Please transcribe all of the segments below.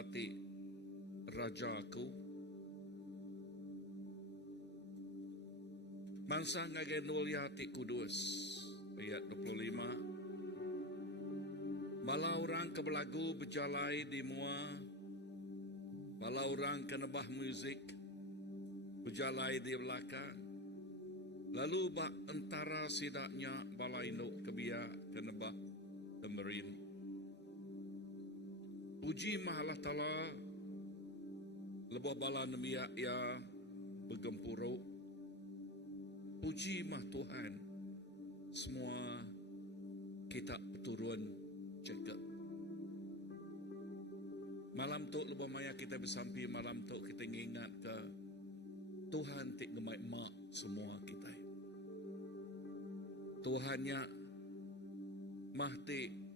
balati rajaku. Mangsa ngagai nuliati kudus. Ayat 25. Bala orang ke belagu berjalai di mua. Bala orang ke nebah muzik berjalai di belakang. Lalu bak antara sidaknya bala induk kebiak ke nebah temerin. Puji mahalah ta'ala lebuh bala nemiak ya bergempuruk. Puji mah Tuhan semua kita turun jaga. Malam tu lebuh maya kita bersampi, malam tu kita ingat ke Tuhan tik gemai mak semua kita. Tuhannya mah tik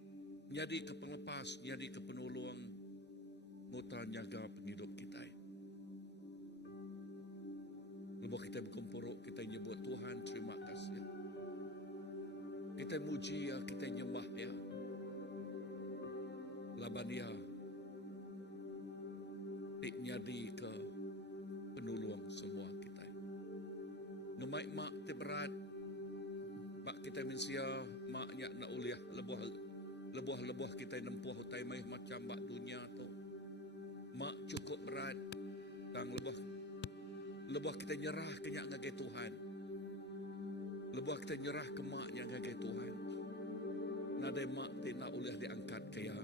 jadi kepelepas, jadi kepenolong muta jaga penghidup kita. Lepas kita berkumpul, kita nyebut Tuhan terima kasih. Kita muji ya, kita nyembah ya. Laban ya tik jadi ke penolong semua kita. Ngemai mak te berat, mak kita mensia maknya nak uliah lebuh kita nempuh utai mai macam bak dunia tu. Mak cukup berat dan lebuh kita nyerah ke nyak ngagai Tuhan. Lebuh kita nyerah ke mak nyak ngagai Tuhan. Nadai mak te nak uliah diangkat kaya.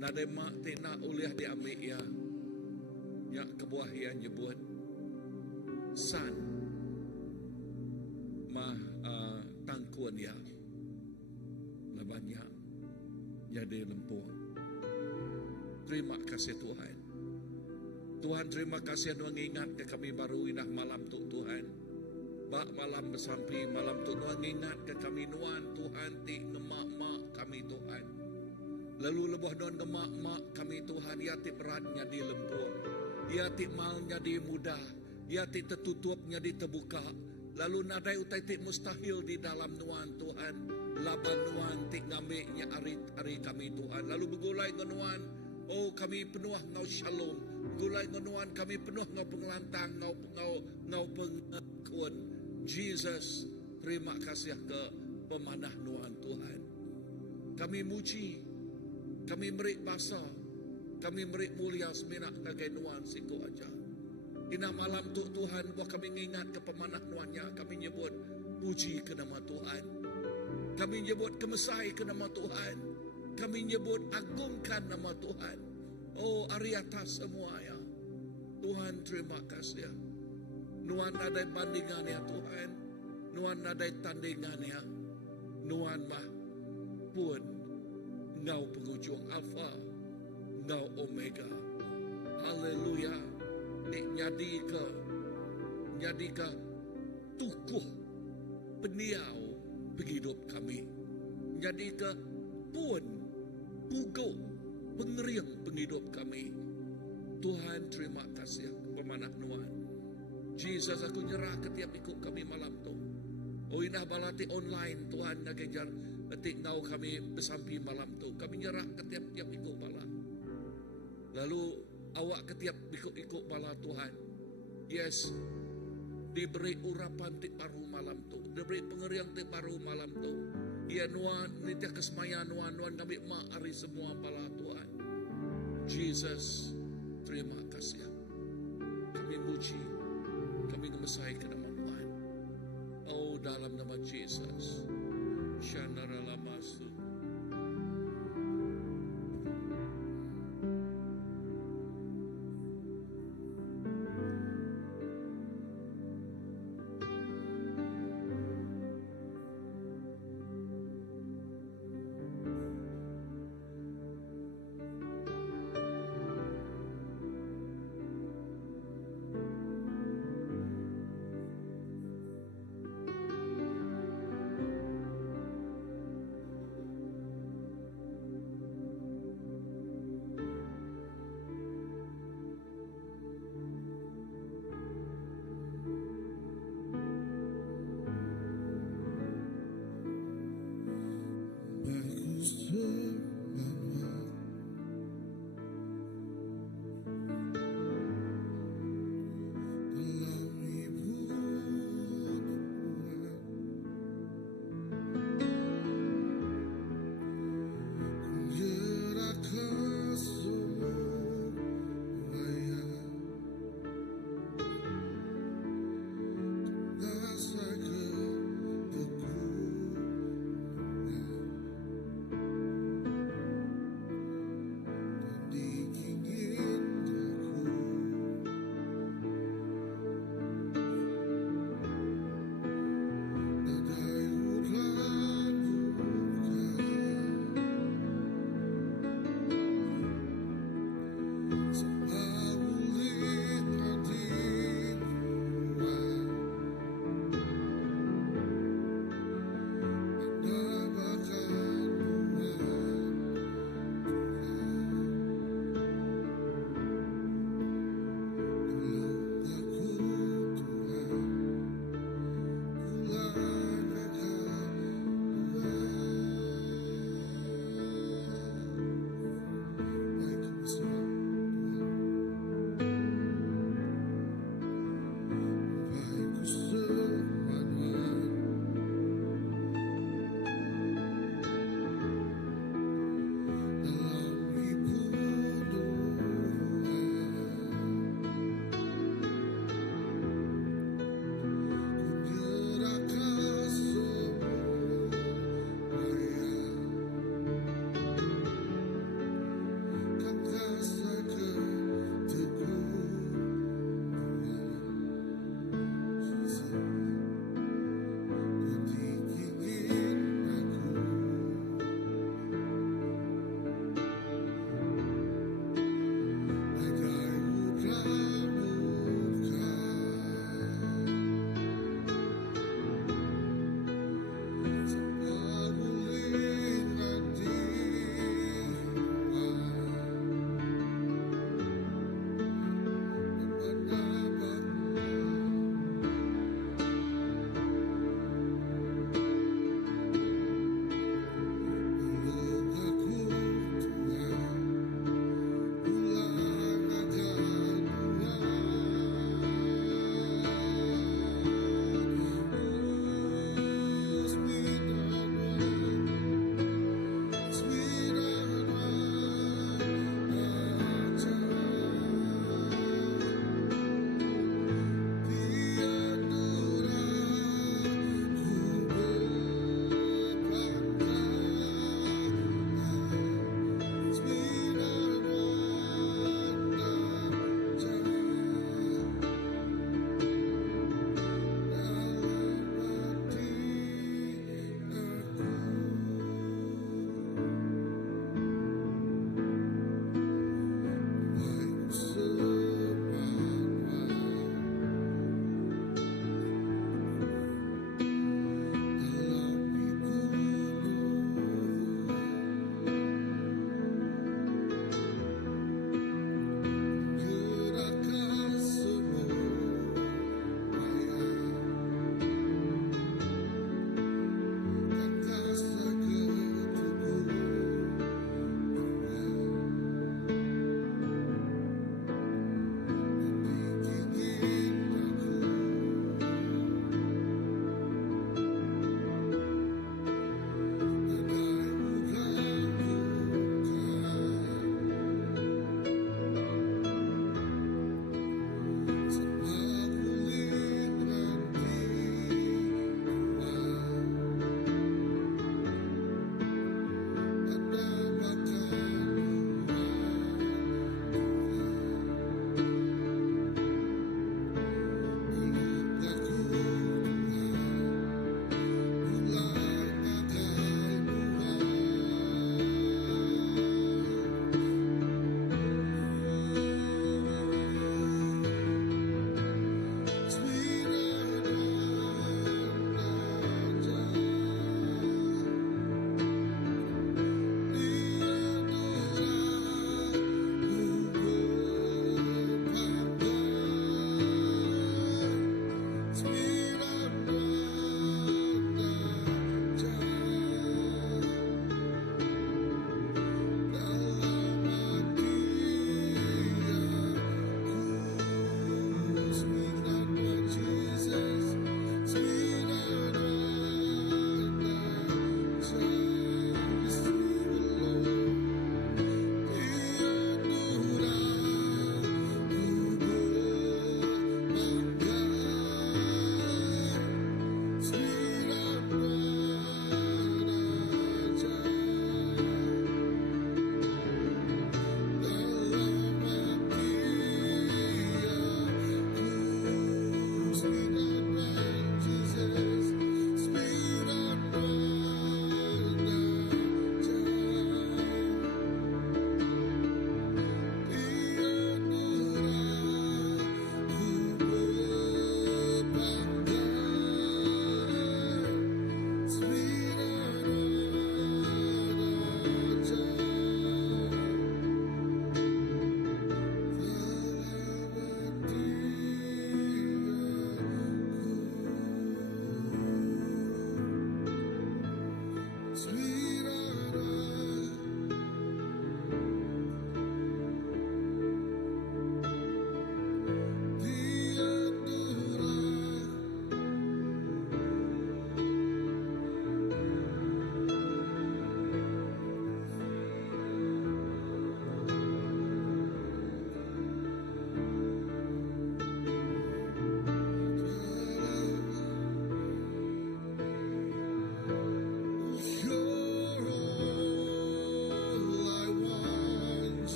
Nadai mak te nak uliah diambil ya. Nyak kebuah yang nyebut san mah tangkuan ya. Banyak jadi lempuh. Terima kasih Tuhan. Tuhan terima kasih Tuhan ingat ke kami baru indah malam tu Tuhan. Bak malam bersampi malam tu Tuhan ingat ke kami Tuhan. Tuhan ti ngemak-mak kami Tuhan. Lalu lebuh Tuhan ngemak-mak kami Tuhan. Ya ti beratnya di lempuh. Ya ti malnya di mudah. Ya ti tertutupnya di terbuka. Lalu nadai utai ti mustahil di dalam Tuhan. Laban Tuhan tik ngamiknya hari kami Tuhan. Lalu bergulai dengan oh kami penuh ngau shalom. Bergulai dengan kami penuh ngau pengelantang, ngau pengakuan. Jesus, terima kasih ke pemanah Tuhan. Kami muji, kami merik basa, kami merik mulia seminak ngagai Tuhan siku aja. Ina malam tu Tuhan, buat kami ingat ke pemanah Tuhannya, kami nyebut puji ke nama Tuhan. Kami nyebut kemesai ke nama Tuhan. Kami nyebut agungkan nama Tuhan. Oh ari atas semua ya. Tuhan terima kasih. Nuan ada bandingan ya Tuhan. Nuan ada tandingan ya. Nuan mah pun ngau penghujung Alfa, ngau Omega. Haleluya. Nyadi ke tukuh peniau penghidup kami. Jadi ke pun pugo pengeriang penghidup kami. Tuhan terima kasih pemanah Tuhan. Jesus aku nyerah ketiap ikut kami malam tu. Oh inah balati online Tuhan ngagejar ketik ngau kami bersampi malam tu. Kami nyerah ketiap ikut bala. Lalu awak ketiap ikut bala Tuhan. Yes. Diberi urapan tik paruh malam tu. Diberi pengeriang tik paruh malam tu. Ya nuan, nitiah kesemaya nuan kami mak hari semua pala Tuhan. Jesus, terima kasih. Kami muji, kami ngemesai ke nama Tuhan. Oh dalam nama Jesus. Shanara lamasu.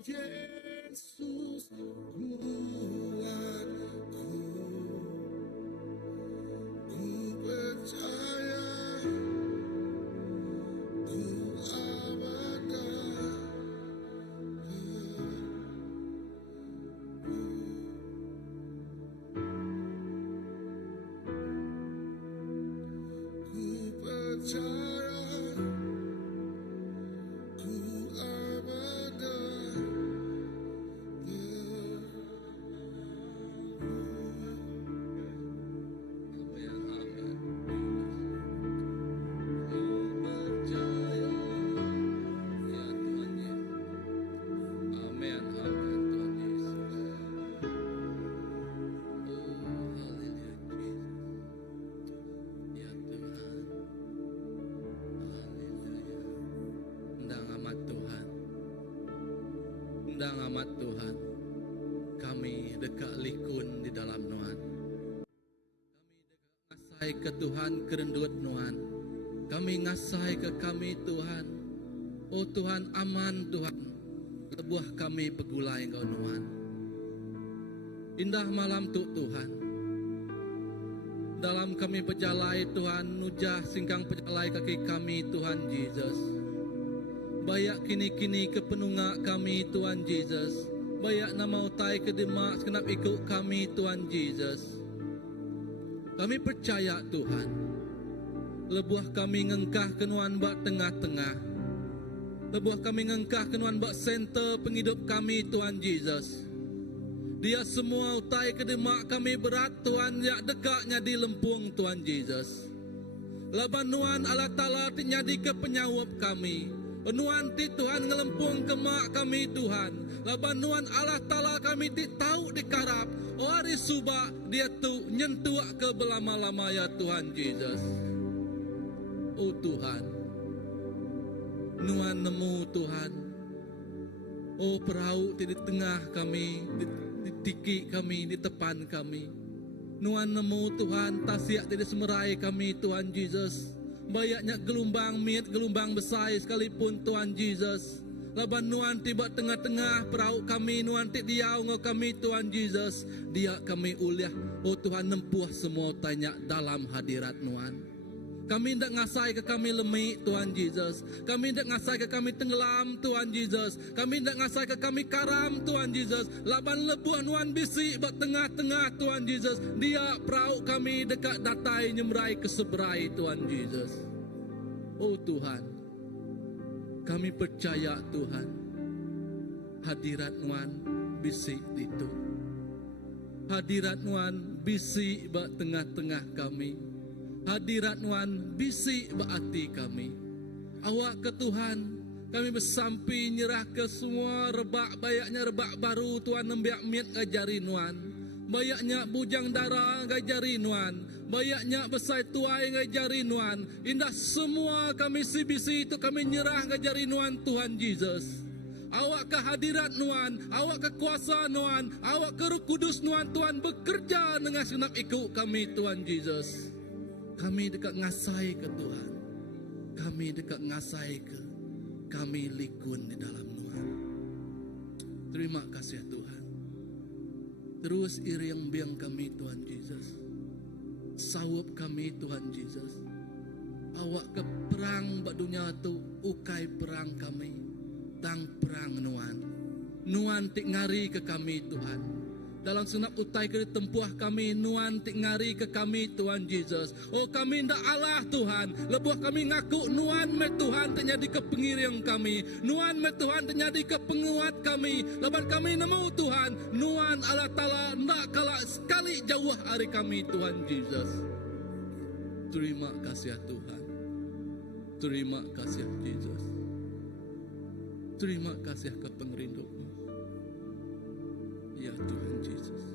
Yesus kuatku, ku percaya, ku abadikan. Ku percaya, ku abadikan. Undang amat Tuhan, kami dekat likun di dalam Nuan. Kami ngasai ke Tuhan kerendut Nuan. Kami ngasai ke kami Tuhan. Oh Tuhan aman Tuhan, lebuah kami pegulai Engkau Nuan. Indah malam tu Tuhan. Dalam kami pejalai Tuhan, nujah singkang pejalai kaki kami Tuhan Yesus. Bayak kini-kini ke penungak kami Tuhan Yesus. Bayak nama utai ke demak sekenap ikut kami Tuhan Yesus. Kami percaya Tuhan, lebuah kami ngengkah kenuan bak tengah-tengah. Lebuah kami ngengkah kenuan bak center penghidup kami Tuhan Yesus. Dia semua utai ke demak kami berat Tuhan, yak dekatnya di lempung Tuhan Yesus. Laban Nuan Allah Ta'ala tinyadi ke penyawap kami. Nuan ti Tuhan ngelempung kemak kami Tuhan. Laban Nuan Allah Ta'ala kami ti tahu dikarap. Oh hari subak dia tu nyentuak ke belama-lama ya Tuhan Yesus. Oh Tuhan, Nuan nemu Tuhan. Oh perahu di tengah kami, di tiki kami, di depan kami. Nuan nemu Tuhan, tasiak di semerai kami Tuhan Yesus. Bayaknya gelombang miet, gelombang besar sekalipun Tuhan Yesus. Laban Nuan tiba tengah-tengah perahu kami, Nuan ti diau ngau kami Tuhan Yesus. Dia kami uliah, oh Tuhan nempuh semua tanya dalam hadirat Nuan. Kami tidak ngasai ke kami lemik Tuhan Yesus. Kami tidak ngasai ke kami tenggelam Tuhan Yesus. Kami tidak ngasai ke kami karam Tuhan Yesus. Laban lebuah Nuan bisik bak tengah-tengah Tuhan Yesus. Dia perahu kami dekat datai nyemrai ke seberai Tuhan Yesus. Oh Tuhan, kami percaya Tuhan, hadirat Nuan bisik itu. Hadirat Nuan bisik bak tengah-tengah kami. Hadirat Nuan bisik berarti kami. Awak ke Tuhan, kami bersampi nyerah ke semua rebak. Bayaknya rebak baru Tuhan nembiak miat ngajari Nuan. Bayaknya bujang darah ngajari Nuan. Bayaknya besai tuai ngajari Nuan. Indah semua kami bisi itu kami nyerah ngajari Nuan Tuhan Yesus. Awak ke hadirat Nuan, awak ke kuasa Nuan, awak ke Roh Kudus Nuan Tuhan bekerja dengan senap ikut kami Tuhan Yesus. Kami dekat ngasai ke Tuhan. Kami dekat ngasai ke. Kami likun di dalam Nuan. Terima kasih Tuhan. Terus iring biang kami Tuhan Yesus. Sawap kami Tuhan Yesus. Awak ke perang bak dunia tu. Ukai perang kami. Tang perang Nuan. Nuan tik ngari ke kami Tuhan. dalam senap utai ke tempuah kami, nuan tik ngari ke kami Tuhan Yesus. Oh kami ndak Allah Tuhan, lebuh kami ngaku nuan me Tuhan terjadi ke pengiring kami, nuan me Tuhan terjadi ke penguat kami, leban kami nemu Tuhan, nuan Allah Ta'ala ndak kalah sekali jauh hari kami Tuhan Yesus. Terima kasih Tuhan, terima kasih Yesus, terima kasih ke pengerindu-Mu. Ya Tuhan Yesus.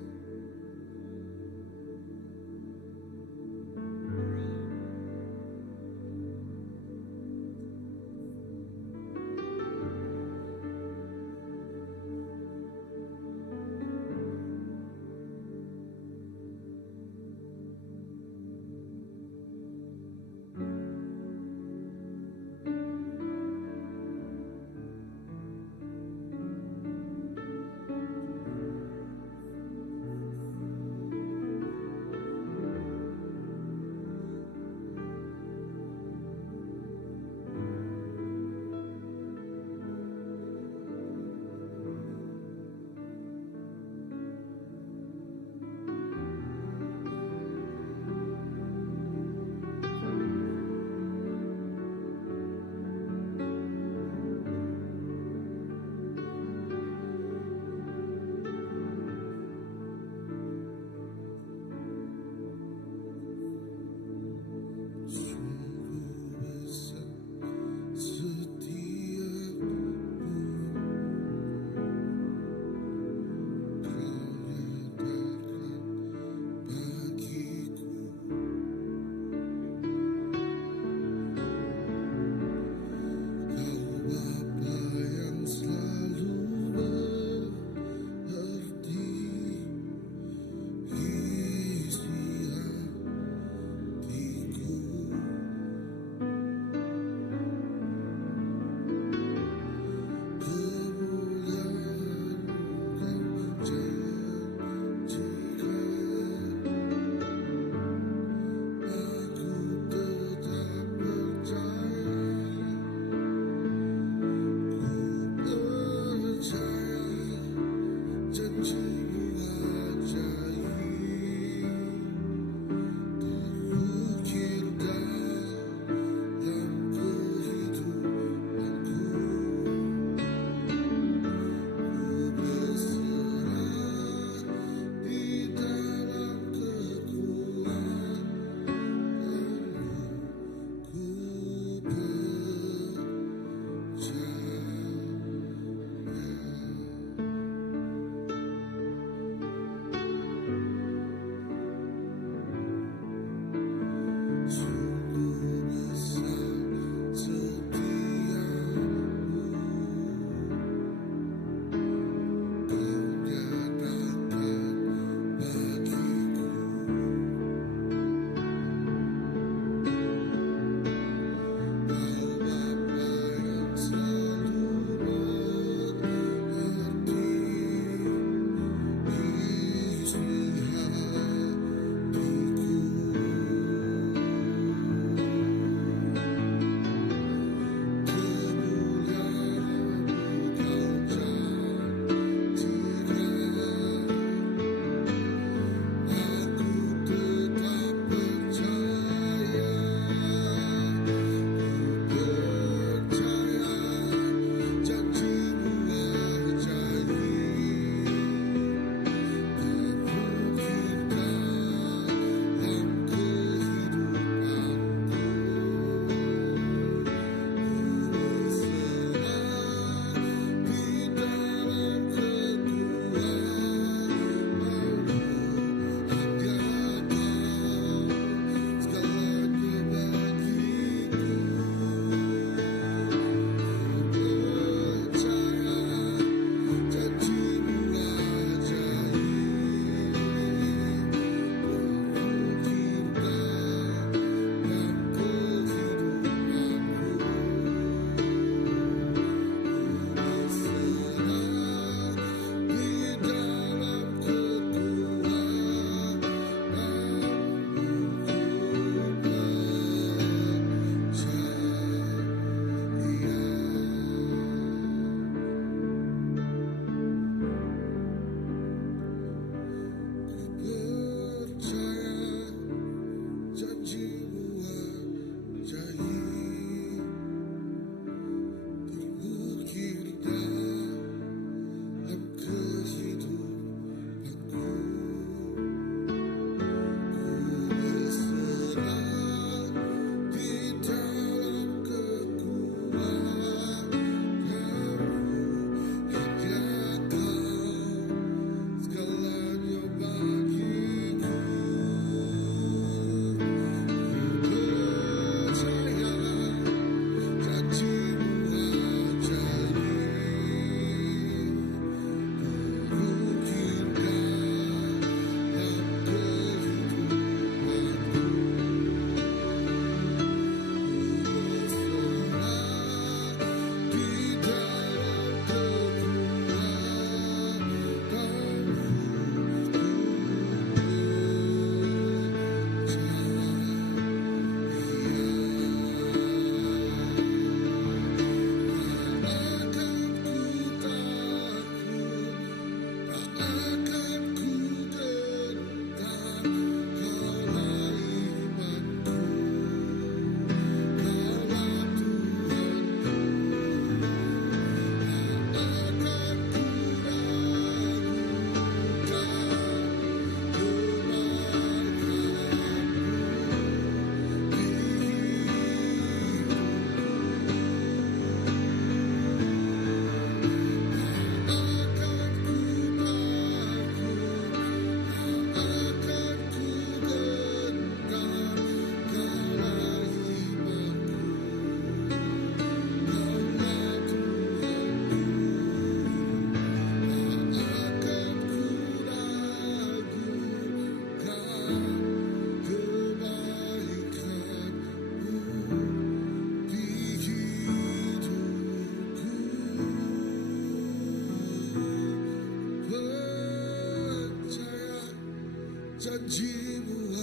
Janjimu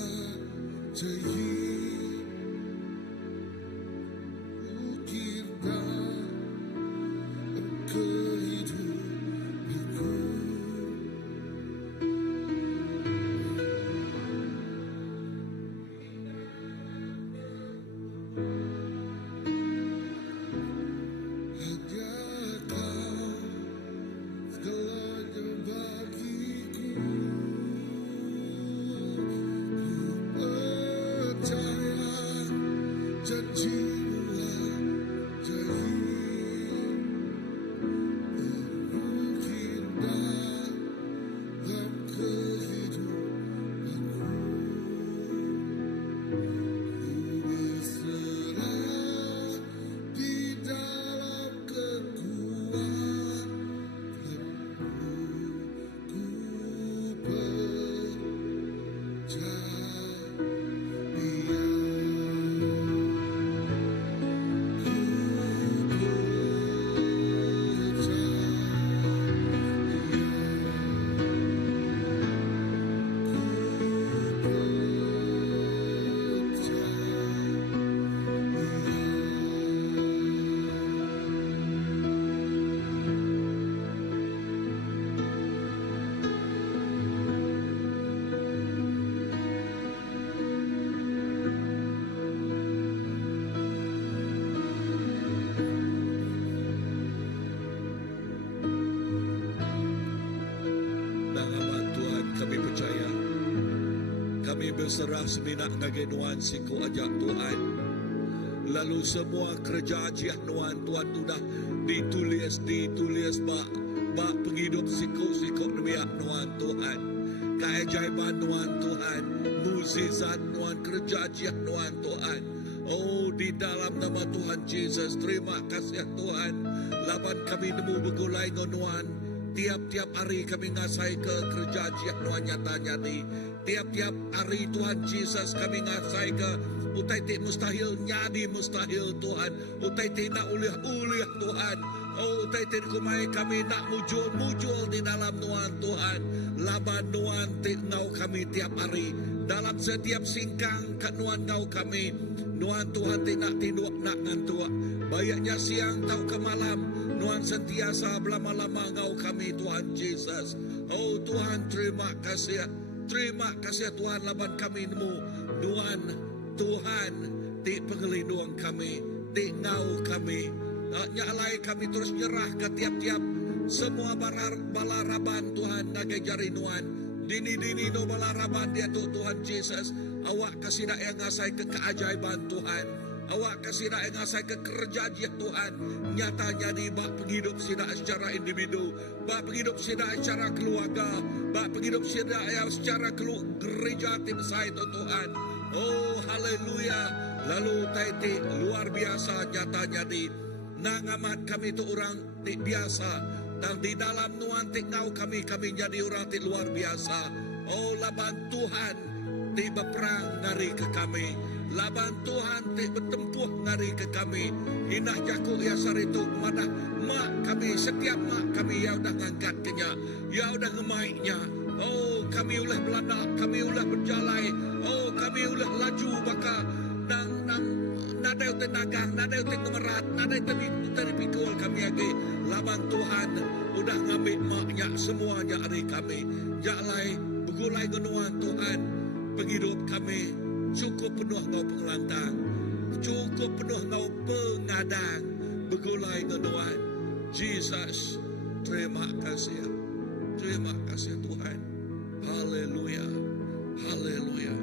ajaib, ukir dalam kehidupanku. Hanya Kau segalanya bagiku. Janjimu ajaib, ukir dalam kehidupanku. Ku berserah di dalam kekuatanmu. Ku Kami berserah seminat ngagin Nuan siku ajak Tuhan. Lalu semua kerja ajian Nuan Tuhan sudah ditulis bak penghidup siku demiak Nuan Tuhan. Keajaiban Nuan Tuhan, mukjizat Nuan, kerja ajian Nuan Tuhan. Oh, di dalam nama Tuhan Yesus, terima kasih Tuhan. Laban kami nemu begulai Nuan. Tiap-tiap hari kami ngasai ke kerja ajian Nuan nyata-nyati. Tiap-tiap hari Tuhan Yesus kami ngasai ke utai ti mustahil nyadi mustahil Tuhan. Utai ti nak uliah Tuhan. Oh, utai ti kumai kami nak mujul di dalam Nuan Tuhan. Laban Nuan ti ngau kami tiap hari. Dalam setiap singkang kat Nuan ngau kami. Nuan Tuhan ti nak tinduk nak ngantua. Bayaknya siang tau ke malam. Nuan sentiasa belama-lama ngau kami Tuhan Yesus. Oh Tuhan, terima kasih. Terima kasih Tuhan, laban kami nemu Nuan Tuhan ti pengelindung kami, ti ngau kami. Nyalai kami terus nyerah ke tiap-tiap semua balaraban Tuhan ngagai jari Nuan. Dini no balaraban dia Tuhan Yesus. Awak kasih nak yang ngasai ke keajaiban Tuhan. Awak kasih nak yang ngasai ke kerja Tuhan. Nyatanya di bak penghidup sida secara individu, bak penghidup sida secara keluarga, bak penghidup sida secara gereja tim saya Tuhan. Oh haleluya. Lalu taiti luar biasa nyatanya di nangamat kami itu orang ti biasa. Dan di dalam Nuan ti ngau kami jadi orang ti luar biasa. Oh laban Tuhan ti berperang ngari ke kami. Laban Tuhan ti bertempuh ngari ke kami. Inah jaku ya saritu madah mak kami, setiap mak kami ya udah ngangkat kenya, ya udah ngemaiknya. Oh kami ulah belanda, kami ulah berjalai. Oh kami ulah laju baka nang nadai tenagang, nadai tengemerat, nadai terpikul kami lagi. Laban Tuhan udah ngambil maknya semuanya hari kami. Jalai begulai genuan Tuhan, penghidup kami cukup penuh ngau pengelantang, cukup penuh ngau pengadang, begulai genuan. Jesus, terima kasih Tuhan. Haleluya, haleluya.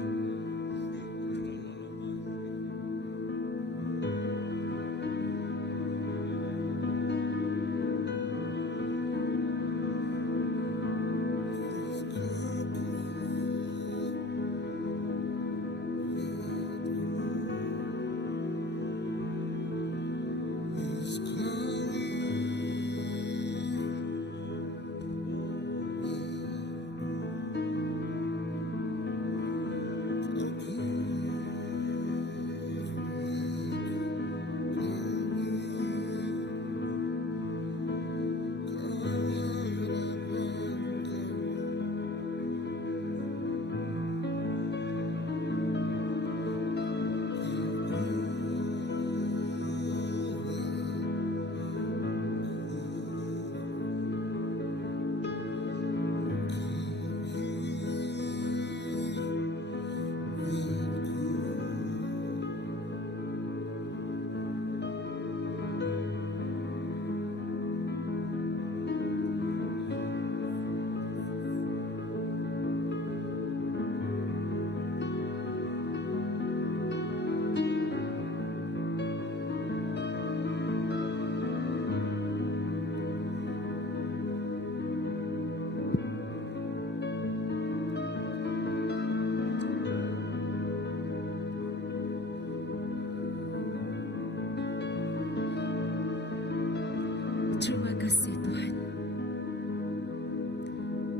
Terima kasih Tuhan.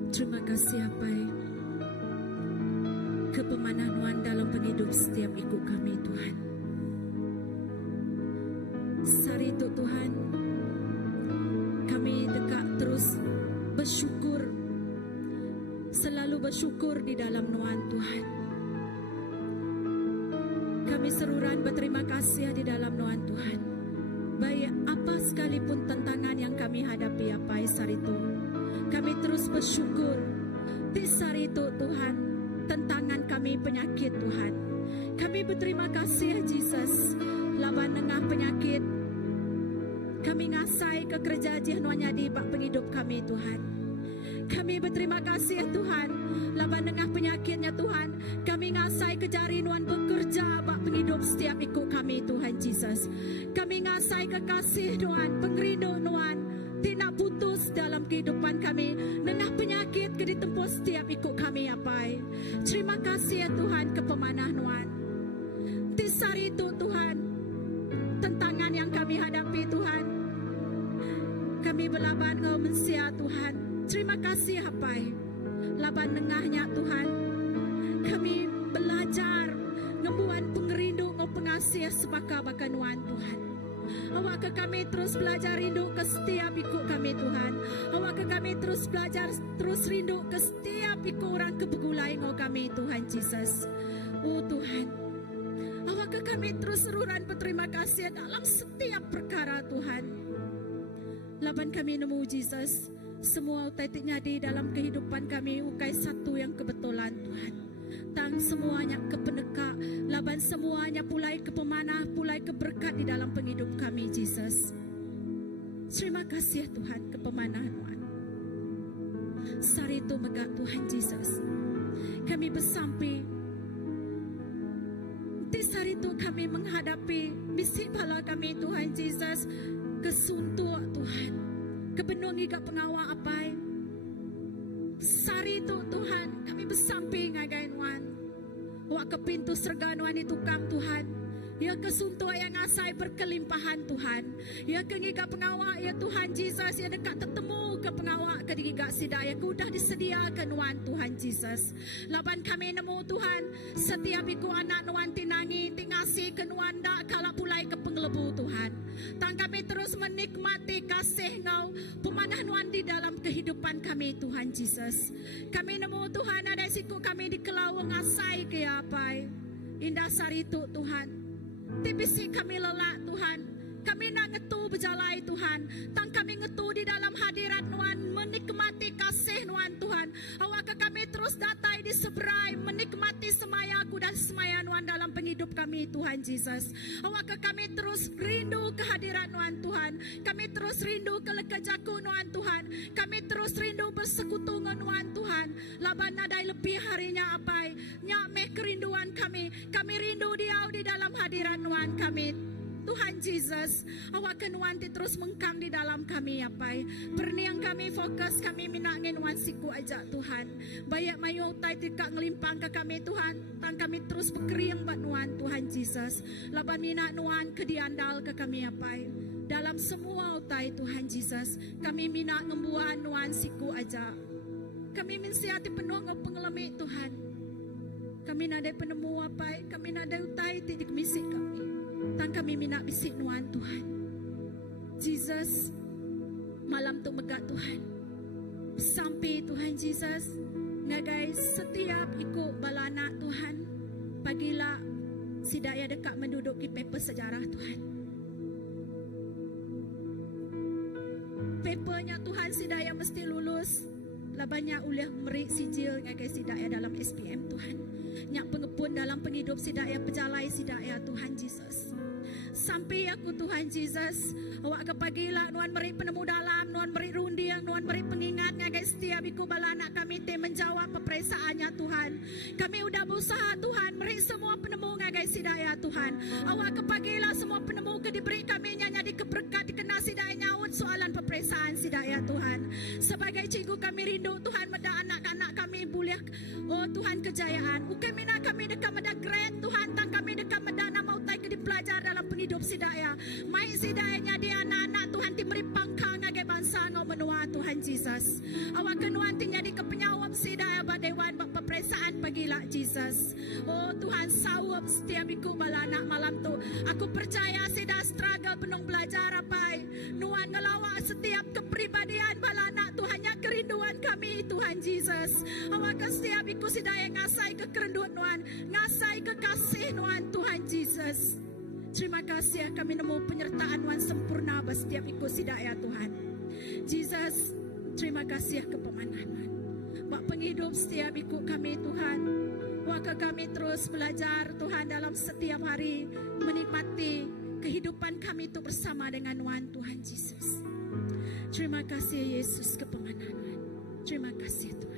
Terima kasih Apai, kepemahaman dalam penghidup setiap ikut kami Tuhan. Sari itu Tuhan, kami dekat terus bersyukur, selalu bersyukur di dalam nuan Tuhan. Kami seruran berterima kasih di dalam nuan Tuhan. Baik apa sekalipun tantangan yang kami hadapi apa hari itu, kami terus bersyukur. Di hari itu Tuhan, tantangan kami penyakit Tuhan, kami berterima kasih Jesus. Laban tengah penyakit, kami ngasai ke kerja jihnuanya di bak penghidup kami Tuhan. Kami berterima kasih Tuhan. Laban tengah penyakitnya Tuhan, kami ngasai kejari nuan bekerja bak penghidup setiap ikut kami Tuhan Jesus. Kami ngasai kekasih Tuhan, pengerindu nuan tidak putus dalam kehidupan kami. Tengah penyakit ke ditempuh setiap ikut kami Apai. Terima kasih ya Tuhan kepemanah nuan. Di hari itu Tuhan, tantangan yang kami hadapi Tuhan, kami belaban Engkau mensia Tuhan. Terima kasih Apai. Laban tengahnya Tuhan, kami belajar ngembuan pengerindu Engkau pengasih sebaka-baka nuan Tuhan. Awak ke kami terus belajar rindu ke setiap ikut kami Tuhan. Awak ke kami terus belajar, terus rindu ke setiap ikut orang kebegulai Engkau kami Tuhan Jesus. Oh Tuhan, awak ke kami terus seruran berterima kasih dalam setiap perkara Tuhan. Laban kami nemu Jesus, semua utai-utai di dalam kehidupan kami ukai satu yang kebetulan Tuhan. Tang semuanya kepeneka, laban semuanya pulai kepemanah, pulai keberkat di dalam penghidup kami Jesus. Terima kasih Tuhan kepemanah Tuhan. Sari itu megah Tuhan Jesus, kami bersampai di sari itu kami menghadapi misi bala kami Tuhan Jesus, kesuntuk Tuhan, kebenungi ke pengawal Apai. Sari itu Tuhan, kami bersamping ngagai nuan. Wak ke pintu serga nuan itu kam Tuhan. Ya kesuntuk yang asai berkelimpahan Tuhan. Ya kengiga pengawal ya Tuhan Jesus, ya dekat tertemu ke pengawal ke digiga sida ya udah disediakan nuan Tuhan Jesus. Laban kami nemu Tuhan, setiap iku anak nuan tinangi tingasi ke nuan dak kala pulai ke penglebu Tuhan. Tang kami terus menikmati kasih Engkau, pemanah nuan di dalam kehidupan kami Tuhan Jesus. Kami nemu Tuhan ada siku kami di kelawang asai ke apai. Indah sari itu Tuhan. Tibisi kami lelak Tuhan. Kami nak ngetu berjalai Tuhan. Tang kami ngetu di dalam hadirat Tuhan, menikmati kasih Tuhan Tuhan. Awak kami terus datai di seberai, menikmati semaya aku dan semaya Tuhan dalam penghidup kami Tuhan Yesus. Awak kami terus rindu kehadiran Tuhan Tuhan. Kami terus rindu kelekejaku Tuhan Tuhan. Kami terus rindu bersekutu dengan Tuhan Tuhan. Laban nadai lebih harinya apai. Nyak meh kerinduan kami. Kami rindu Dia di dalam hadirat Tuhan kami. Tuhan Yesus, awak kenuan terus mengkam di dalam kami apai. Perniang kami fokus kami minangin wan siku aja Tuhan. Bayak mayu tai tikak ngelimpang ke kami Tuhan. Tang kami terus berkeriang buat nuan Tuhan Yesus. Laban minak nuan kediandal ke kami apai. Dalam semua utai Tuhan Yesus, kami minak ngembuan nuan siku aja. Kami mensiati penuh pengelami Tuhan. Kami nadai penemu apai, kami nadai utai tidik misik kami. Tang kami minak bisik nuan Tuhan. Jesus, malam tu megak Tuhan. Sampai Tuhan Jesus, ngagai setiap ikut balana Tuhan. Pagilah si daya dekat menduduki paper sejarah Tuhan. Papernya Tuhan si daya mesti lulus. Lah banyak ulah merik sijil ngagai si daya dalam SPM Tuhan. Nyak pengepun dalam penghidup si daya pejalai si daya Tuhan Jesus. Sampai aku Tuhan Jesus, awak kepagilah nuan meri penemu dalam, nuan meri rundiang, nuan meri pengingat ngagai setiap iku balana kami te menjawab peperiksaannya Tuhan. Kami udah berusaha Tuhan, meri semua penemu ngagai sidaya Tuhan. Awak kepagilah semua penemu ke diberi kami nyanya di keberkat dikena sidaya nyaut soalan peperiksaan sidaya Tuhan. Sebagai cikgu kami rindu Tuhan meda anak-anak kami boleh oh Tuhan kejayaan. Ukay mina kami dekat meda grade Tuhan, tang kami dekat meda nama utai ke dipelajar dalam hidup sidaya. Mai sidayanya di anak-anak Tuhan timeri pangkang ngagai bangsa ngau menua Tuhan Jesus. Awak kenuan tinggal di kepenyawab sidaya badewan bak peperiksaan pagilah Jesus. Oh Tuhan sawab setiap iku balana malam tu. Aku percaya sidaya struggle penuh belajar apai. Nuan ngelawak setiap kepribadian balana Tuhannya kerinduan kami Tuhan Jesus. Awak setiap iku sidaya ngasai ke kerinduan Nuan, ngasai kekasih Nuan Tuhan Jesus. Terima kasih kami nemu penyertaan Tuhan sempurna setiap ikut sidaya Tuhan. Jesus, terima kasih ke pemanahan. Bak penghidup setiap ikut kami Tuhan. Waka kami terus belajar Tuhan dalam setiap hari menikmati kehidupan kami itu bersama dengan Tuhan Jesus. Terima kasih Yesus ke pemanahan. Terima kasih Tuhan.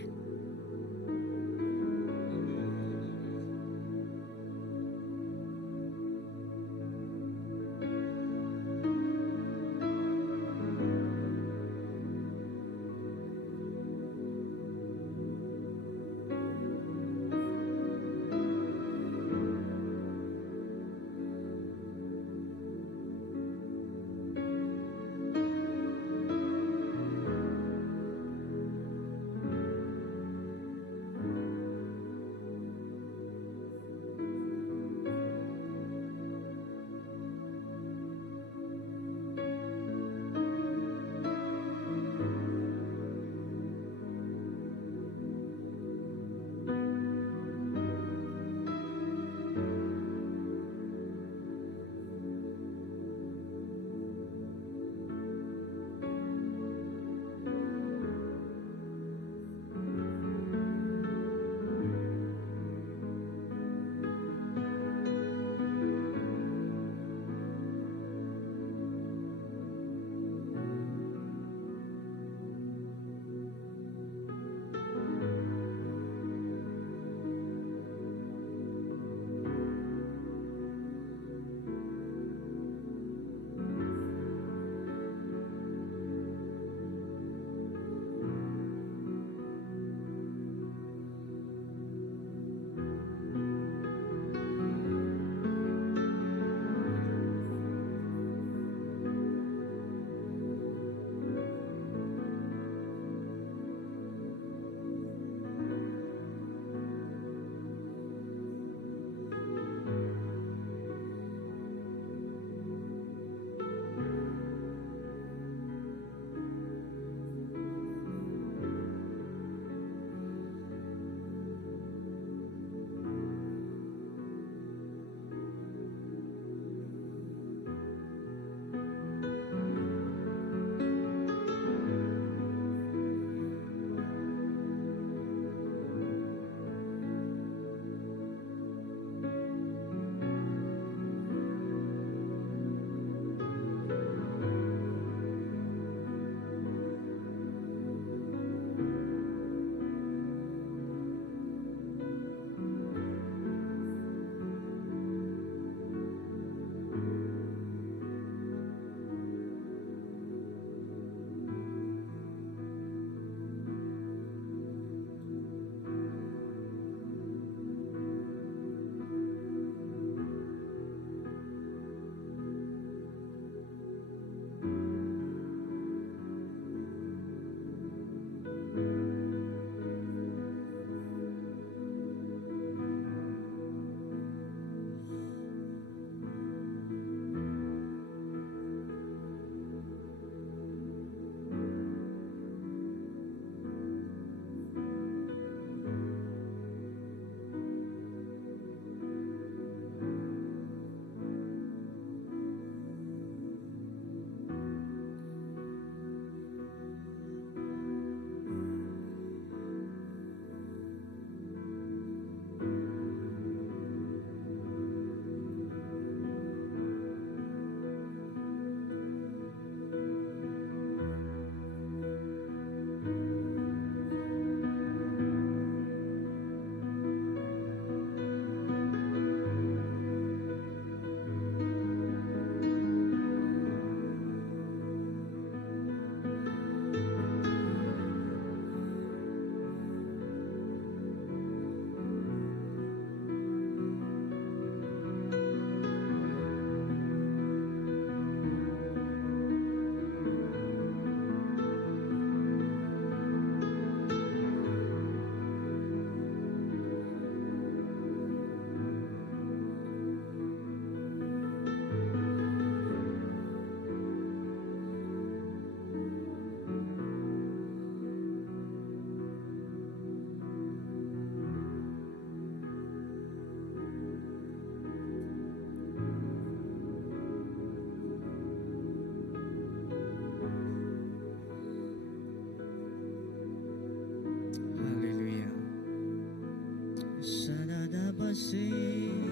kasih.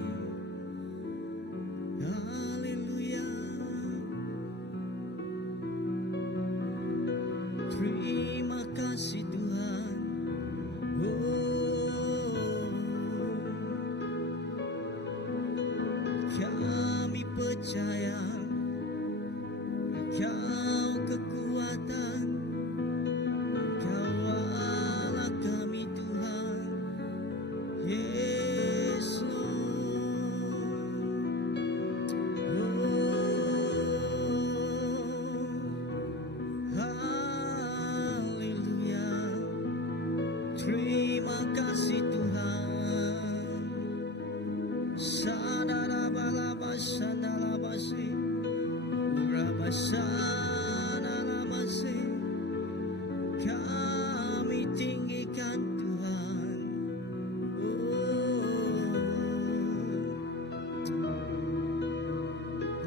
Haleluya. Terima kasih Tuhan. Kami percaya Kau kekuatan, Kau Allah kami Tuhan. Yes Lord. Haleluya. Terima kasih Tuhan. Sadarabalabasandalabasi, urabasanalabasi. Kami tinggikan Tuhan.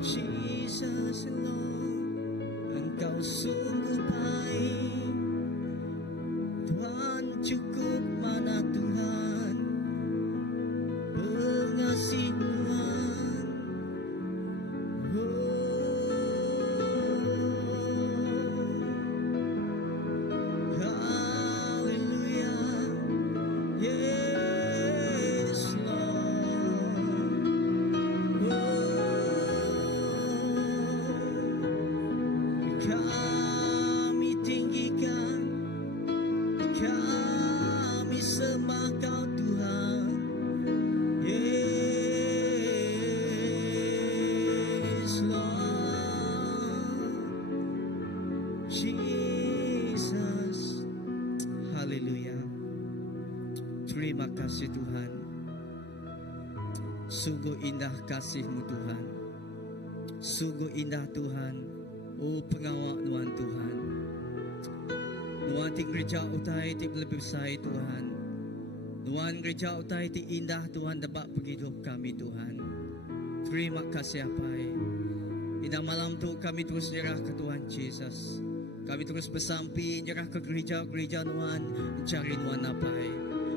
Jesus Lord, Engkau sungguh baik. Tuhan cukup mana Tuhan, pengasih Tuhan. Haleluya. Yes Lord. Kami tinggikan, kami sembah Kau Tuhan. Yes Lord. Jesus. Haleluya. Terima kasih Tuhan. Sungguh indah kasih-Mu Tuhan. Sungguh indah Tuhan. Oh pengawal Tuhan Tuhan. Nuan ti gereja utai ti lebih besar Tuhan. Nuan gereja utai ti indah Tuhan dapat penghidup kami Tuhan. Terima kasih apai. Indah malam tu kami terus nyerah ke Tuhan Yesus. Kami terus bersampi nyerah ke gereja-gereja Nuan, cari Nuan apai.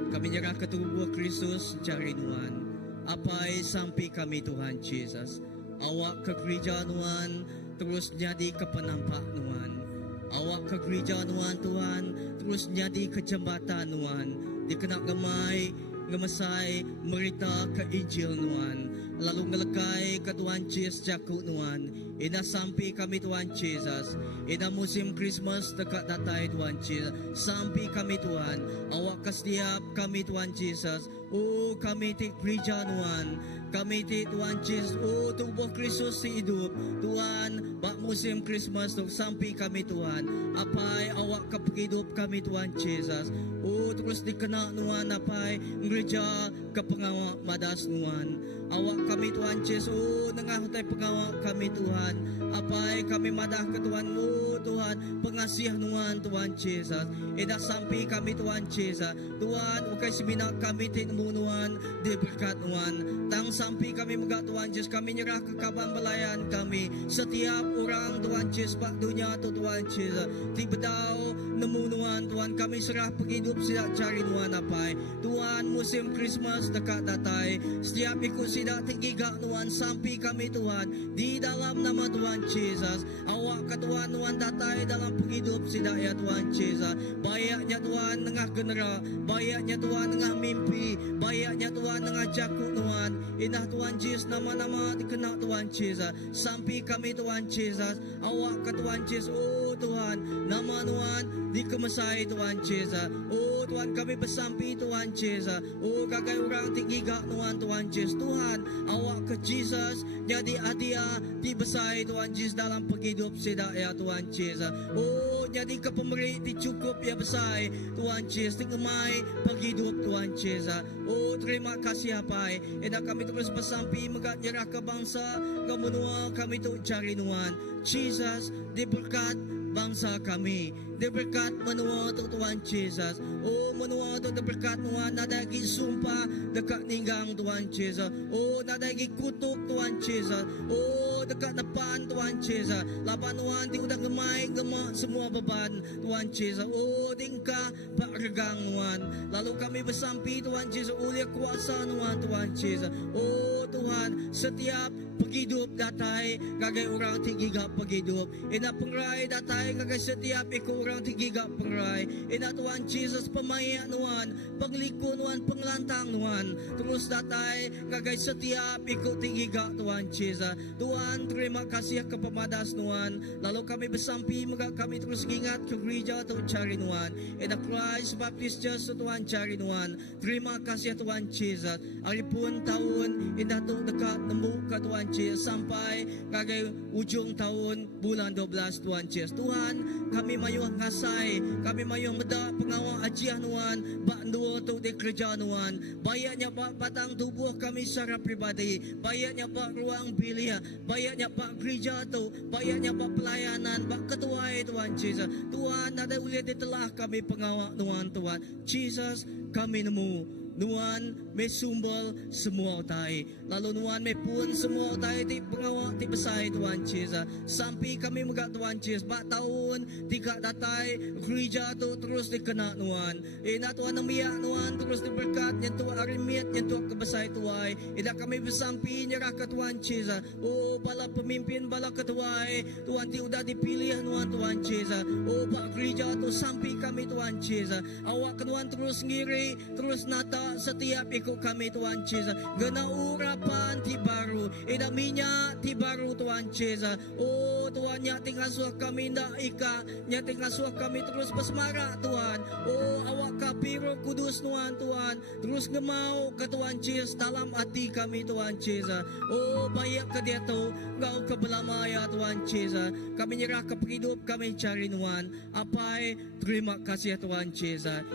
Kami nyerah ke tubuh Kristus, cari Nuan. Apai sampai kami Tuhan Yesus. Awak ke gereja Nuan terus jadi ke penampak Nuan. Awak ke gereja Nuan Tuhan terus jadi ke jembatan Nuan. Dikenak gemai, ngemesai, merita ke Injil Nuan. Lalu ngelekai ke Tuhan Yesus jakuk Nuan. Ina sampai kami Tuhan Yesus. Ina musim Christmas dekat datai Tuhan Yesus. Sampai kami Tuhan. Awak ke setiap kami Tuhan Yesus. Oh kami ti gereja Nuan. Kami ti Tuhan Yesus. Oh tubuh Kristus hidup. Tuhan bak musim Christmas tu sampai kami Tuhan. Apai awak ke hidup kami Tuhan Yesus. Oh terus dikena Nuan apai gereja ke pengawal madas Nuan. Awak kami Tuhan Yesus. Oh nengah hutai pengawal kami Tuhan. Apai kami madah ke Tuhan. Oh Tuhan pengasih Nuan Tuhan Yesus. Edah sampai kami Tuhan Yesus. Tuhan ukai seminak kami tinmu Nuan diberkat Nuan. Tang sampai kami megak Tuhan Yesus. Kami nyerah ke kaban belayan kami. Setiap orang Tuhan Yesus pak dunia tu Tuhan Yesus. Tibedau nemu Nuan Tuhan. Kami serah penghidup sidak cari Nuan apai. Tuhan musim Christmas dekat datai. Setiap ikut sidak tinggi gak Nuan sampai kami Tuhan. Di dalam nama Tuhan Yesus. Awak ke Tuhan Nuan datai dalam penghidup sidak ya Tuhan Yesus. Bayaknya Tuhan tengah genera. Bayaknya Tuhan tengah mimpi. Bayaknya Tuhan tengah jakuk Nuan. Indah Tuhan Yesus nama-nama dikenal Tuhan Yesus. Sampai kami Tuhan Yesus. Awak ke Tuhan Yesus. Oh Tuhan nama Tuhan dikemesai Tuhan Yesus. Oh Tuhan kami bersampi Tuhan Yesus. Oh kagai orang tinggi gak Tuhan Yesus. Tuhan awak ke Jesus jadi hadiah dibesai Tuhan Yesus dalam penghidup sedak ya Tuhan Yesus. Oh jadi ke pemberi dicukup ya besai Tuhan Yesus tingemai penghidup Tuhan Yesus. Oh terima kasih apai. Edah kami terus bersampi megat nyerah ke bangsa kemenua kami tu cari Tuhan Jesus diberkat bangsa kami. di berkat menua tu Tuhan Yesus. Oh menua tu di berkat Tuhan nadagi sumpah dekat ninggang Tuhan Yesus. Oh nadagi kutuk Tuhan Yesus. Oh dekat depan Tuhan Yesus. Lapan Tuhan ti udah gemak semua beban Tuhan Yesus. Oh tingkah pak regang Tuhan. Lalu kami bersampi Tuhan Yesus oleh kuasa Tuhan Yesus. Oh Tuhan, setiap paghidup datai kagay orang tigigap paghidup. Ina pengray datai kagay setiap ikaw orang tigigap pengray. Ina Tuhan Jesus pamaya nuan, pangliko nuan, panglantang nuan. Terus datai kagay setiap ikaw tigigap Tuhan Jesus. Tuhan, terima kasih kepamadas nuan. Lalu kami bersampi mga kami terus ingat ke gereja atau cari nuan. Ina Christ Baptist Church Tuhan cari nuan. Terima kasih Tuhan Jesus. Aripun tahun ina tu dekat nemu ke Tuhan Jesus sampai kagay ujung tahun bulan 12 Tuhan Jesus. Tuhan, kami mayuh ngasai, kami mayuh meda pengawal ajiah nuan, bak dua tu di kerja nuan. Bayaknya bak batang tubuh kami secara pribadi, bayaknya bak ruang bilik, bayaknya bak gereja tu, bayaknya bak pelayanan, bak ketuai Tuhan Jesus. Tuhan, ada uliah di telah kami pengawal nuan Tuhan Jesus, kami nemu nuan may sumbol semua utai. Lalu nuan may pun semua utai ti pengawak ti besai Tuhan Jesus. Sampai kami mga Tuhan Jesus. Bak tahun tiga datai gereja tu terus dikena nuan. Ina Tuhan namiyak nuan terus diberkat nyentuh arimit nyentuh kebesai tuai. Ina kami bersampi nyerah ke Tuhan Jesus. Oh bala pemimpin bala ketuai Tuhan ti udah dipilih nuan Tuhan Jesus. Oh bak gereja tu sampai kami Tuhan Jesus. Awak kenuan terus ngiri terus nata setiap ikut kami Tuhan Jesus. Gena urapan ti baru, ina minyak ti baru Tuhan Jesus. Oh Tuhan, nya tinggal suah kami ndak ika, nya tinggal suah kami terus besmara Tuhan. Oh awak kapiro kudus Tuhan Tuhan, terus ngemau ke Tuhan Jesus dalam hati kami Tuhan Jesus. Oh bayak ke dia tu, ngau ke belamaya Tuhan Jesus. Kami nyerah ke hidup kami cari Tuhan. Apai terima kasih Tuhan Jesus.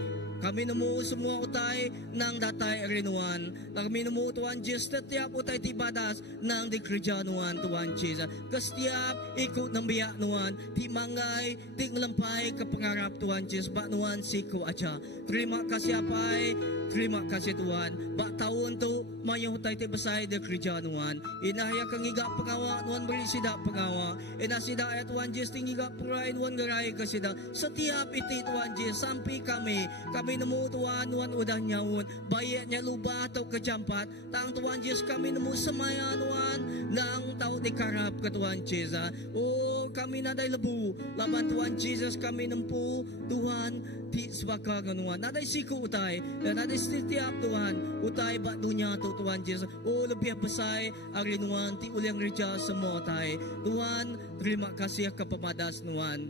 Kami nemu semua utai nang datai rinuan. Kami nemu Tuhan Jesus setiap utai tibadas nang di kerja nuan Tuhan Jesus. Kesetiap ikut nambiak nuan. Ti mangai, ti ngelempai ke pengarap Tuhan Jesus. Bak nuan siku aja. Terima kasih apai. Terima kasih Tuhan. Bak tahun tu mayuh utai ti besai di kerja nuan. Inahya kengiga pengawak nuan beri sidak pengawak. Inah sidak ya Tuhan Jesus tinggiga perai nuan gerai ke sidak. Setiap iti Tuhan Jesus sampai kami nemu Tuhan nuan udah nyaun. Bayaknya lubah atau kejampat. Tang Tuhan Jesus kami nemu semaya nuan. Nang tahu dikarap ke Tuhan Jesus. Oh kami nadai lebu. Laban Tuhan Jesus kami nempu Tuhan. Ti sebaka nuan. Nadai siku utai. Dan nadai setiap Tuhan. Utai bak dunia tu Tuhan Jesus. Oh lebih besar hari nuan. Ti uliang reja semua utai. Tuhan terima kasih kepemadas nuan.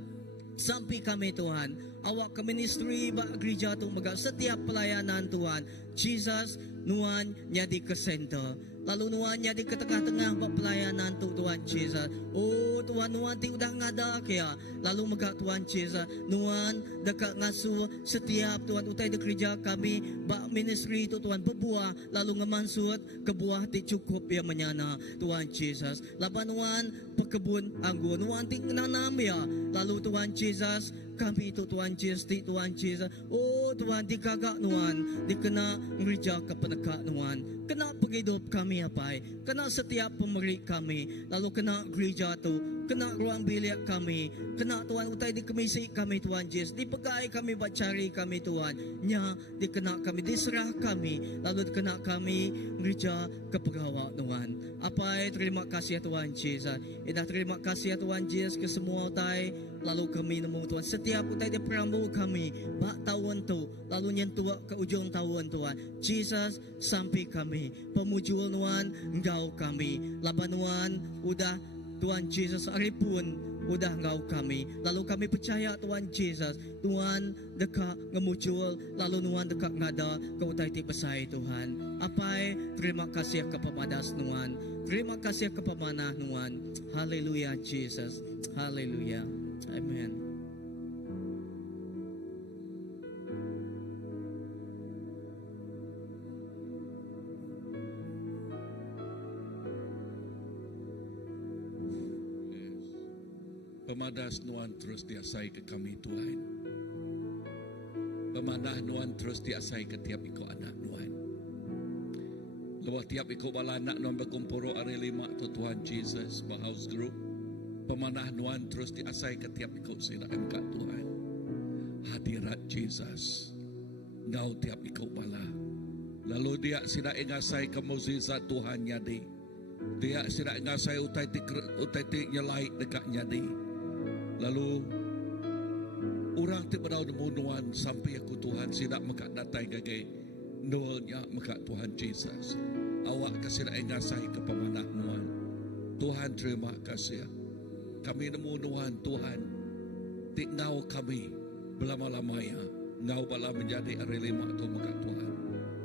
Sampai kami Tuhan, awak ke ministry bak gereja tu megak setiap pelayanan Tuhan. Jesus nuan nyadi ke center. Lalu nuan nyadi ke tengah-tengah bak pelayanan tu Tuhan Jesus. Oh Tuhan nuan ti udah ngada kaya. Lalu megak Tuhan Jesus. Nuan dekat ngasuh setiap Tuhan utai di gereja kami bak ministry tu Tuhan berbuah. Lalu ngemansut ke buah ti cukup yang menyana Tuhan Jesus. Laban nuan pekebun anggur nuan ti nanam ya. Lalu Tuhan Jesus kami itu Tuhan Jesus di Tuhan Jesus. Oh Tuhan dikagak nuan dikena gereja ke penekak nuan. Kena penghidup kami apai. Kena setiap pemberi kami. Lalu kena gereja tu. Kena ruang bilik kami. Kena Tuhan utai di komisi kami Tuhan Jesus. Dipegai kami bacari kami Tuhan. Nya dikena kami diserah kami. Lalu dikena kami gereja ke pegawai Tuhan. Apai terima kasih Tuhan Jesus. Ina terima kasih Tuhan Jesus ke semua utai. Lalu kami nemu Tuhan setiap utai di perambu kami bak tahun tu lalu nyentuh ke ujung tahun Tuhan Jesus sampai kami pemujul Tuhan engkau kami laban Tuhan udah Tuhan Jesus aripun udah engkau kami lalu kami percaya Tuhan Jesus Tuhan dekat ngemuncul lalu Tuhan dekat ngada ke utai ti besai Tuhan apai terima kasih ke pemadas Tuhan terima kasih ke pemanah Tuhan haleluya Jesus haleluya amen. Pemadas nuan terus diasai ke kami Tuhan. Pemanah nuan terus diasai ke tiap iko anak nuan. Lepas tiap iko bala anak nuan berkumpul hari 5 tu Tuhan Jesus House Group. Pemanah nuan terus diasai ke tiap iko sila angkat Tuhan. Hadirat Jesus. Ngau tiap iko bala. Lalu dia sila ingasai ke mukjizat Tuhan nyadi. Dia sila ingasai utai ti nyelai dekat nyadi. Lalu orang ti berau nuan sampai aku Tuhan sila mekat datai gagai nuanya mekat Tuhan Jesus. Awak kasila ingasai ke pemanah nuan. Tuhan terima kasih. Kami nemu nuan Tuhan. Ti ngau kami belama-lamanya. Ngau bala menjadi hari 5 tu mekat Tuhan.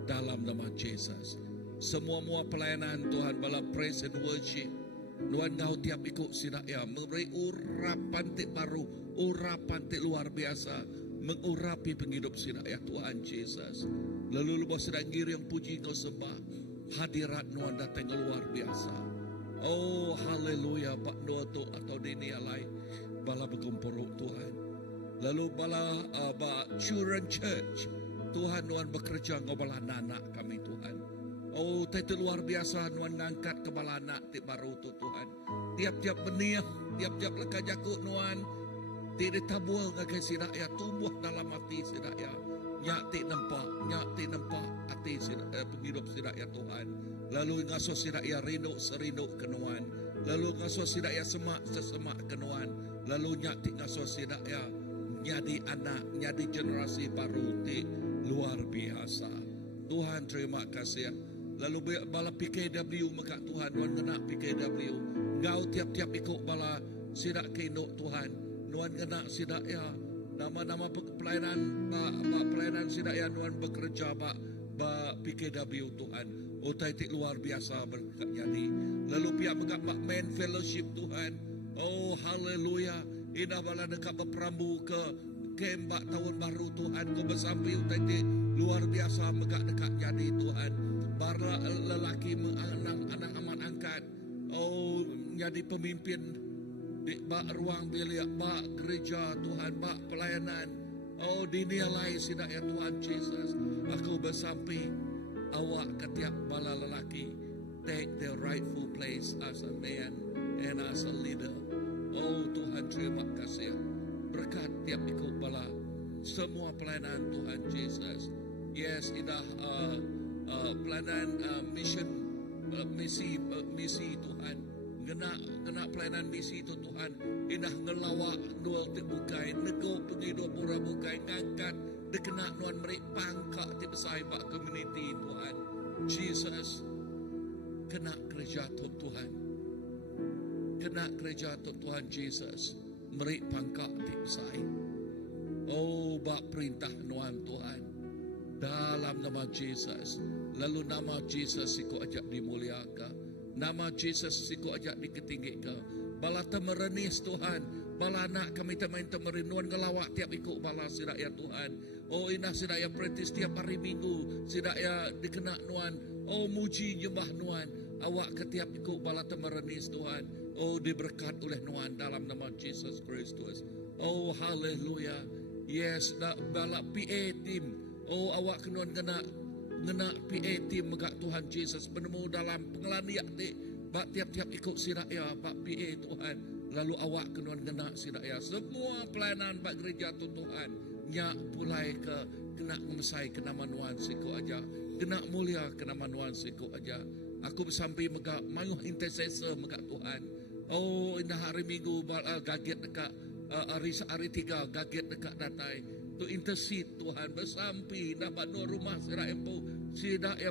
Dalam nama Jesus. Semua pelayanan Tuhan bala praise and worship. Nuan ngau tiap ikut sinaya memberi urapan tik baru, urapan tik luar biasa, mengurapi penghidup sinaya Tuhan Jesus. Lalu lepas sedang ngirim puji kau sembah, hadirat Nuan datang luar biasa. Oh haleluya, Pak Nuan tu atau dini alai bala berkumpul Tuhan. Lalu bala children church. Tuhan Nuan bekerja ngobala anak kami Tuhan. Oh itu luar biasa Nuan ngangkat kepala anak ti baru tu Tuhan. Tiap-tiap benih, tiap-tiap leka jakut Nuan. Ti ditabual ngagai sinaya tumbuh dalam hati sinaya. Nyak ti nampak hati penghidup sinaya Tuhan. Lalu ngaso sinaya rindu serindu ke Nuan. Lalu ngaso sinaya semak sesemak ke Nuan. Lalu nyak ti ngaso sinaya nyadi anak, nyadi generasi baru ti luar biasa. Tuhan terima kasih. Lalu bala PKW maka Tuhan Nuan kena PKW. Ngau tiap-tiap ikut bala sidak kino Tuhan. Nuan kena sidak ya. Nama-nama pelayanan pelayanan sidak ya Nuan bekerja ba PKW Tuhan. Utai ti luar biasa berkat jadi. Lalu pihak megak main fellowship Tuhan. Oh haleluya. Ina bala dekat berperambu ke kembak tahun baru Tuhan. Kau bersampai utai ti luar biasa megak dekat jadi Tuhan. Para lelaki anak aman angkat. Oh jadi pemimpin di bak ruang bilik, bak gereja Tuhan, bak pelayanan. Oh dinialai sidak ya Tuhan Jesus. Aku bersampai awak ketiak bala lelaki take their rightful place as a man and as a leader. Oh Tuhan terima kasih. Berkat tiap ikut bala semua pelayanan Tuhan Jesus. Yes, indah pelayanan misi Tuhan. Kena pelayanan misi itu Tuhan. Indah ngelawak nual ti bukai, nego penghidup pura bukai, ngangkat dekena nuan merik pangkak ti besai pak community Tuhan. Jesus kena kerja Tuhan. Kena kerja Tuhan Jesus. Merik pangkak ti besai. Oh bak perintah nuan Tuhan. Dalam nama Jesus. Lalu nama Jesus siku ajak dimuliakan. Nama Jesus siku ajak diketinggikan. Bala temerenis Tuhan. Bala anak kami temain temerin. Nuan ngelawak tiap ikut bala sidak ya Tuhan. Oh inah sidak ya perintis tiap hari minggu. Sidak ya dikena Nuan. Oh muji nyembah Nuan. Awak ketiap ikut bala temerenis Tuhan. Oh diberkat oleh Nuan dalam nama Jesus Kristus. Oh haleluya. Yes, bala PA team. Oh awak kenuan kena PA team megak Tuhan Jesus menemu dalam pengelaniak ti bak tiap-tiap ikut siraya bak PA Tuhan. Lalu awak kenuan kena siraya semua pelayanan bak gereja Tuhan nyak pulai ke kena ngemesai ke nama Nuan siku aja, kena mulia ke nama Nuan siku aja. Aku bersampai megak mayuh intercessor megak Tuhan. Oh indah hari Minggu gaget dekat hari 3 gaget dekat datai. Tu intercede Tuhan bersampai dapat nur rumah sirah empu sidak ya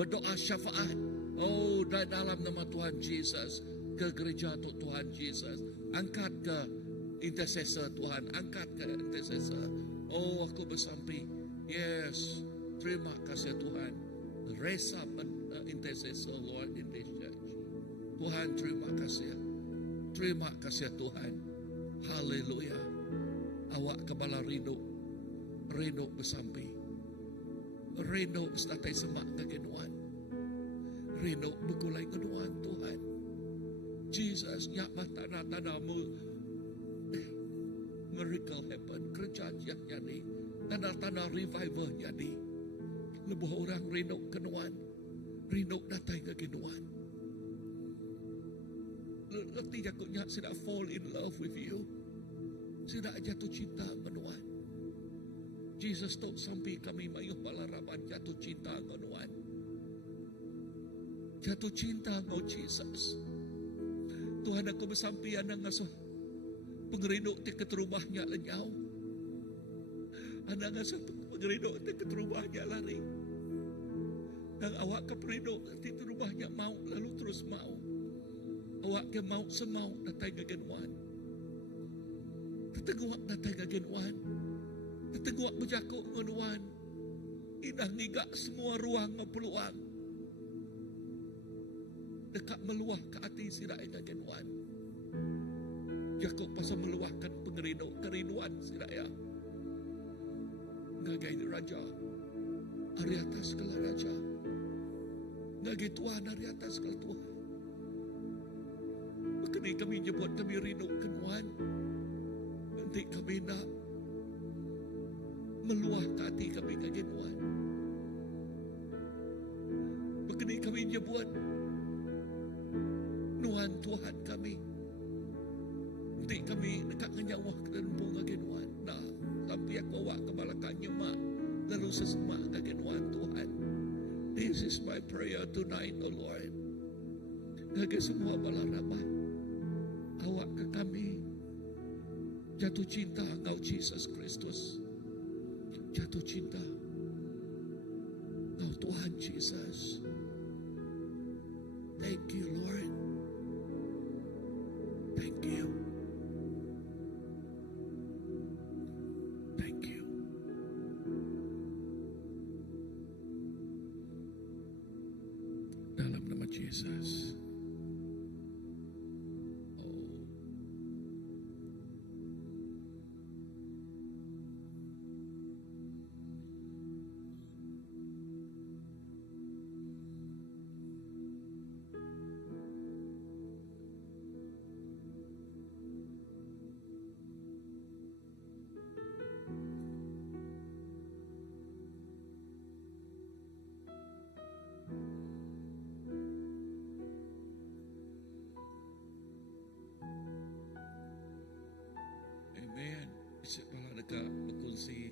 berdoa syafaat. Oh dalam nama Tuhan Jesus ke gereja Tuhan Jesus. Angkat ke intercessor Tuhan, angkat ke intercessor. Oh aku bersampai. Yes, terima kasih Tuhan. Raise up an intercessor Lord in this church. Tuhan terima kasih. Terima kasih Tuhan. Haleluya. Awak kebala rindu bersampai. Rindu setatai semak kegenuan. Rindu begulai kenuan Tuhan. Jesus, nyakmah tanda-tandamu, miracle happen, kerja jadi, tanda-tanda revival jadi. Lebuh orang rindu kenuan, rindu datang ke kenuan. Letih jakutnya sudah fall in love with you, sudah jatuh cinta menuan. Jesus tok sampai kami mayuh balaraban jatuh cinta menuan. Jatuh cinta ngau Jesus. Tuhan aku bersampian nang ngasuh pengerinduk tiket rumahnya lenyau. Anak ngasuh pengerinduk tiket rumahnya lari. Dan awak ke perinduk tiket rumahnya mau lalu terus mau. Awak ke mau semau datang ke genuan. Teteguak datang ke genuan. Teteguak berjakuk genuan. Indah ngigak semua ruang peluang. Dekat meluah ke hati sirai ke genuan. Jakuk pasal meluahkan kerinduan sirai. Ngagai raja. Hari atas kala raja. Ngagai Tuhan hari atas kala Tuhan. Makanya kami jemput kami rindu kenuan. Nanti kami nak meluah ke hati kami ke genuan. Makanya kami jemput Nuhan Tuhan kami. Nanti kami dekat nyawa ke lembung ke genuan. Nah, sampai aku awak ke balakang nyemak. Lalu sesemak ke genuan Tuhan. This is my prayer tonight, O Lord. Gage semua balarabah. Awak ke kami jatuh cinta engkau Jesus Kristus. Jatuh cinta engkau Tuhan Jesus. Thank you Lord. Thank you. Thank you. Dalam nama Jesus. Amen. Bisa pala dekat berkongsi